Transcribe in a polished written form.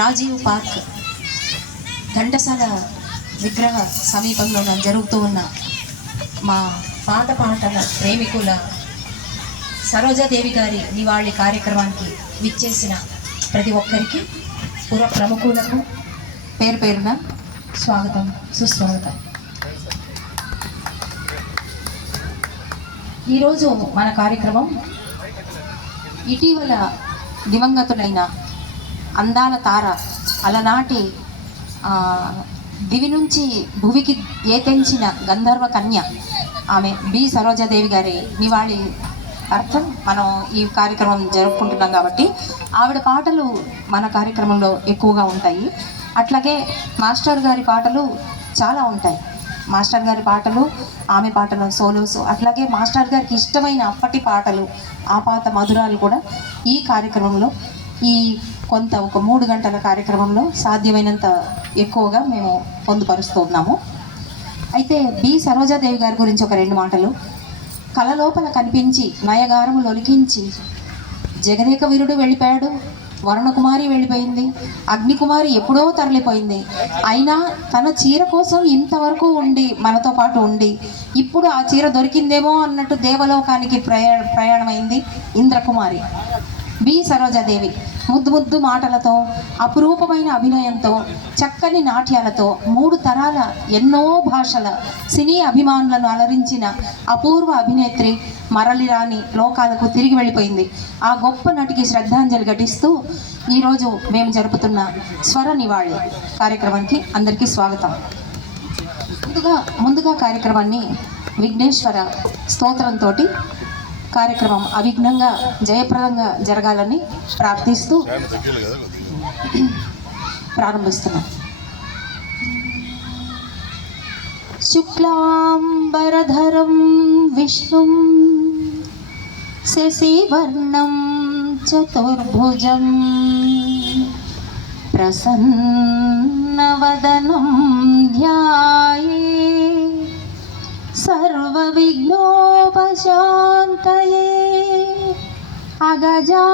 Rajiv park Ghantasala విగ్రహ సమీపంలో జరుగుతూ ఉన్న మా పాత పాటల ప్రేమికుల సరోజాదేవి గారి నివాళి కార్యక్రమానికి విచ్చేసిన ప్రతి ఒక్కరికి ప్రముఖులకు పేరు పేరున స్వాగతం సుస్వాగతం. ఈరోజు మన కార్యక్రమం ఇటీవల దివంగతులైన అందాల తార అలనాటి దివి నుంచి భువికి ఏతెంచిన గంధర్వ కన్య ఆమె బి సరోజాదేవి గారి నివాళి అర్థం మనం ఈ కార్యక్రమం జరుపుకుంటున్నాం కాబట్టి ఆవిడ పాటలు మన కార్యక్రమంలో ఎక్కువగా ఉంటాయి. అట్లాగే మాస్టర్ గారి పాటలు చాలా ఉంటాయి. మాస్టర్ గారి పాటలు, ఆమె పాటలు, సోలోస్, అట్లాగే మాస్టర్ గారికి ఇష్టమైన అప్పటి పాటలు, ఆపాత మధురాలు కూడా ఈ కార్యక్రమంలో ఈ కొంత ఒక 3 గంటల కార్యక్రమంలో సాధ్యమైనంత ఎక్కువగా మేము పొందుపరుస్తున్నాము. అయితే బి సరోజాదేవి గారి గురించి ఒక 2 మాటలు. కళ లోపల కనిపించి నయగారము లొలికించి జగదేక వీరుడు వెళ్ళిపోయాడు, వరుణకుమారి వెళ్ళిపోయింది, అగ్నికుమారి ఎప్పుడో తరలిపోయింది. అయినా తన చీర కోసం ఇంతవరకు ఉండి మనతో పాటు ఉండి ఇప్పుడు ఆ చీర దొరికిందేమో అన్నట్టు దేవలోకానికి ప్రయాణమైంది ఇంద్రకుమారి బి సరోజాదేవి. ముద్దు ముద్దు మాటలతో, అపురూపమైన అభినయంతో, చక్కని నాట్యాలతో 3 తరాల ఎన్నో భాషల సినీ అభిమానులను అలరించిన అపూర్వ అభినేత్రి మరలిరాని లోకాలకు తిరిగి వెళ్ళిపోయింది. ఆ గొప్ప నటికి శ్రద్ధాంజలి ఘటిస్తూ ఈరోజు మేము జరుపుతున్న స్వర నివాళి కార్యక్రమానికి అందరికీ స్వాగతం. ముందుగా కార్యక్రమాన్ని విఘ్నేశ్వర స్తోత్రంతో కార్యక్రమం అవిఘ్నంగా జయప్రదంగా జరగాలని ప్రార్థిస్తూ ప్రారంభిస్తున్నాం. శుక్లాంబరధరం విష్ణుం శశివర్ణం చతుర్భుజం ప్రసన్నవదనం ధ్యాయే సర్వవిఘ్నోపశాంతయే. అగజా